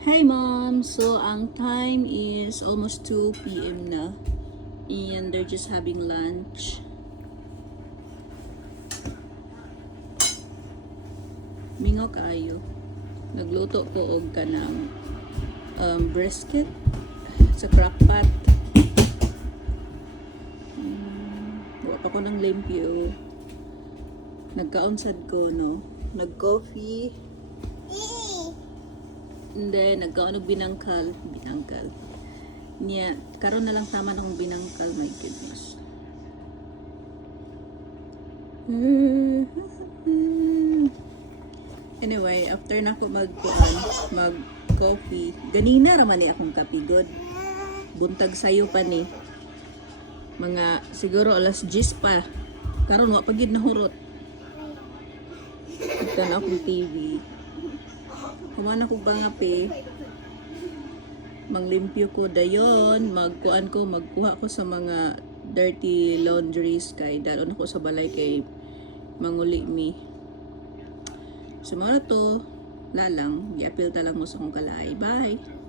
Hi mom! So, ang time is almost 2 p.m. na. And they're just having lunch. Mingaw kaayo. Nagluto ko og kanang brisket sa crock pot. Buwa pa ko ng limpyo. Nagkaunsad ko, no? Nag-coffee. Hindi, nagkaon og binangkal. Niya, karon na lang tama na akong binangkal, my goodness. Anyway, after na ako mag-coffee, ganina raman ni akong kapigod. Buntag sayo pa ni. Mga siguro alas 10 pa. Karon wa pagid nahurot. Ito na akong TV. Kumana ko bangapi. Manglimpyo ko dayon, magkuha ko sa mga dirty laundries kay dalon ako sa balay kay manguli mi. So mga to, lalang, i-appeal ta lang mo sa kong kalay. Bye!